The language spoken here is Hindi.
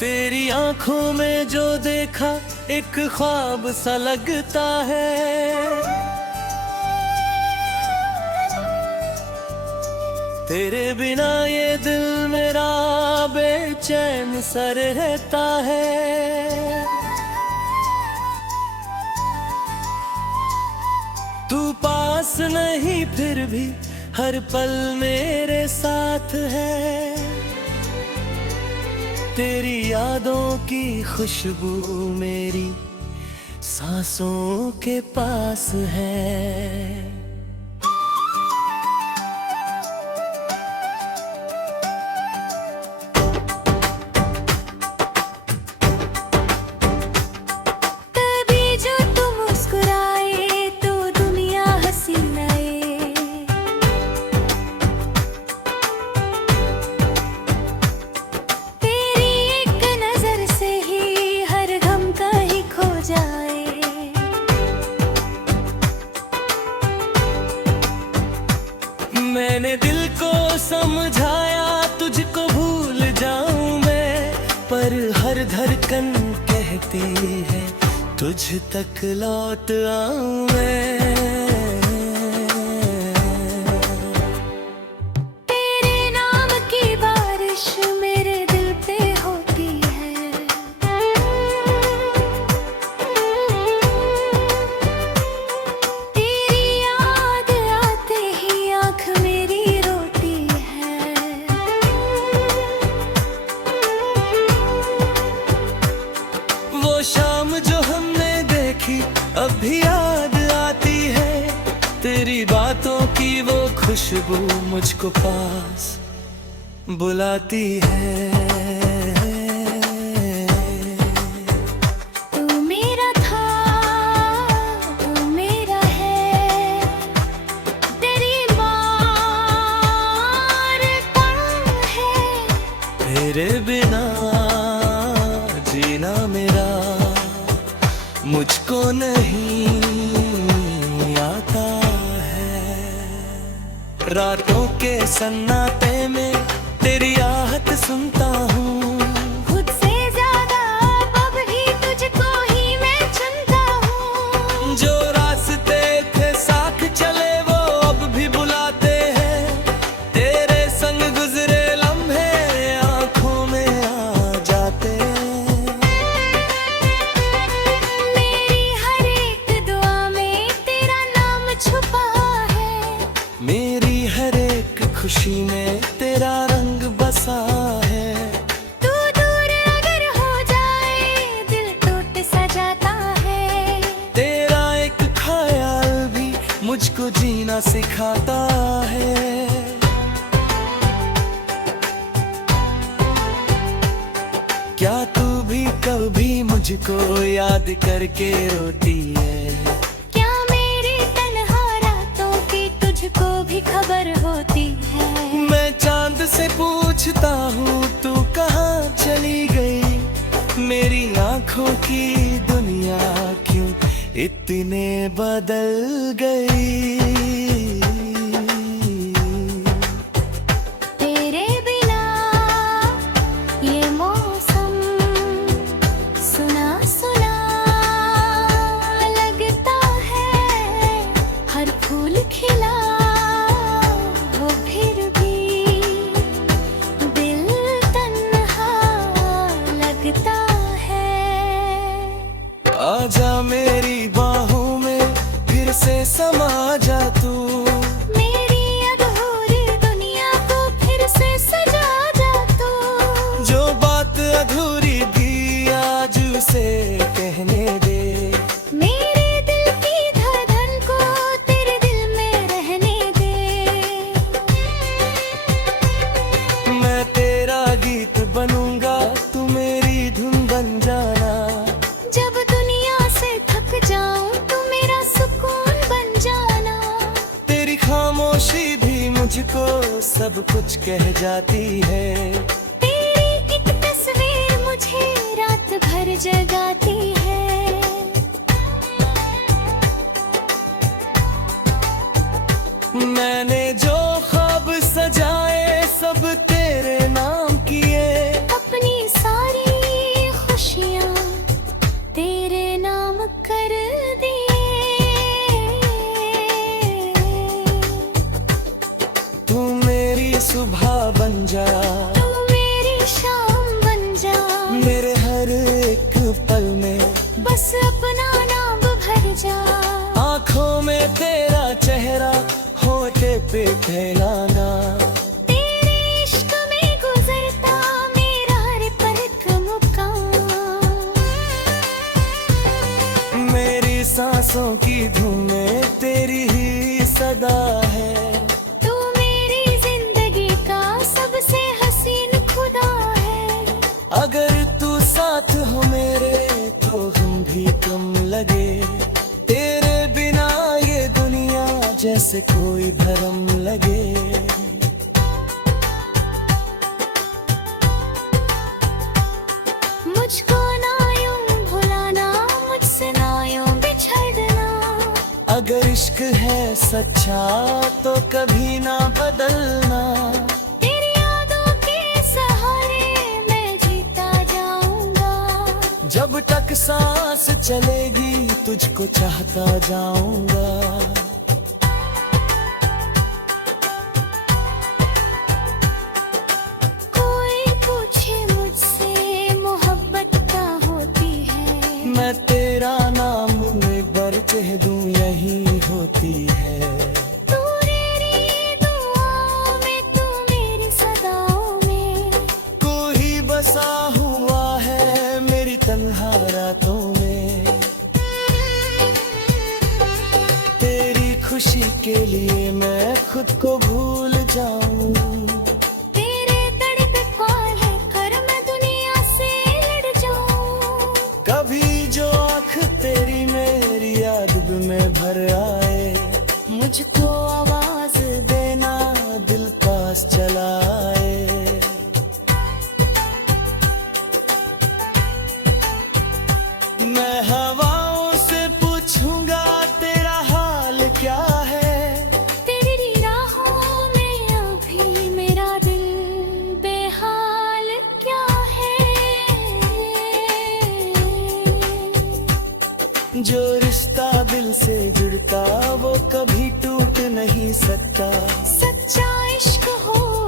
तेरी आंखों में जो देखा एक ख्वाब सा लगता है। तेरे बिना ये दिल मेरा बेचैन सा रहता है। तू पास नहीं फिर भी हर पल मेरे साथ है। तेरी यादों की खुशबू मेरी सांसों के पास है। मैंने दिल को समझाया तुझको भूल जाऊं मैं, पर हर धड़कन कहती है तुझ तक लौट आऊं मैं। तेरे नाम की बारिश मेरे दिल पे होती है। तेरी याद आते ही आँख मेरी रोती है। वो शाम जो हमने देखी अब भी याद आती है। तेरी बातों की वो खुशबू मुझको पास बुलाती है। तू मेरा था, तू मेरा है, तेरी मारता है। तेरे बिना जीना मेरा मुझको नहीं आता है। रातों के सन्नाटे में तेरी आहट सुनता हूँ। खुद से ज्यादा अब भी तुझको ही मैं चुनता हूँ। जो रास्ते थे साथ चले वो अब भी बुलाते हैं। तेरे संग गुजरे लम्हे आंखों में आ जाते हैं। मेरी हर एक दुआ में तेरा नाम छुपा है। मेरी हर एक खुशी में तेरा रंग बसा है। तू दूर अगर हो जाए दिल टूट सा जाता है। तेरा एक ख्याल भी मुझको जीना सिखाता है। क्या तू भी कभी मुझको याद करके रोती है? क्या मेरी तन्हा रातों की तुझको भी खबर होती है? मैं चांद से पूछता हूँ तू कहाँ चली गई। मेरी आँखों की दुनिया क्यों इतने बदल गई। तेरे बिना ये मौसम सुना सुना लगता है। हर फूल खिला हो फिर भी दिल तन्हा लगता है। आजा मेरी बाहों में फिर से समा जा तू। मेरी अधूरी दुनिया को फिर से सजा जा तू। जो बात अधूरी थी आज उसे कहने दे। मेरे दिल की धड़कन को तेरे दिल में रहने दे। मैं तेरा गीत बनूंगा तू मेरी धुन बन जाना। जब दुनिया से थक जाऊं तू मेरा सुकून बन जाना। तेरी खामोशी भी मुझको सब कुछ कह जाती है। तेरी एक तस्वीर मुझे रात भर जगाती है। मैंने जो ख्वाब सजाए सब तेरे नाम किए। अपनी सारी सांसों की धुन में तेरी ही सदा है। तू मेरी जिंदगी का सबसे हसीन खुदा है। अगर तू साथ हो मेरे तो हम भी कम लगे। तेरे बिना ये दुनिया जैसे कोई भरम लगे। मुझको ना यूं भुलाना, मुझसे ना यूं बिछड़ना। अगर इश्क है सच्चा तो कभी ना बदलना। तेरी यादों के सहारे मैं जीता जाऊंगा। जब तक सांस चलेगी तुझको चाहता जाऊंगा। कोई पूछे मुझसे मोहब्बत क्या होती है, मैं तेरा नाम एक बार कह दूं यही होती है। तू मेरी दुआओं में, तू मेरी सदाओं में। कोई बसा हुआ है मेरी तन्हा रातों में। तेरी खुशी के लिए मैं खुद को भूल जाऊं। तेरे तड़प ख्वाल है कर मैं दुनिया से लड़ जाऊं। कभी जो आँख तेरी मेरी याद में भर आए, मुझको आवाज देना दिल पास चला आए। मैं हवाओं से पूछूंगा तेरा हाल क्या है। तेरी राहों में अभी मेरा दिल बेहाल क्या है। जो रिश्ता दिल से जुड़ता वो कभी टूट नहीं सकता। सच्चा इश्क हो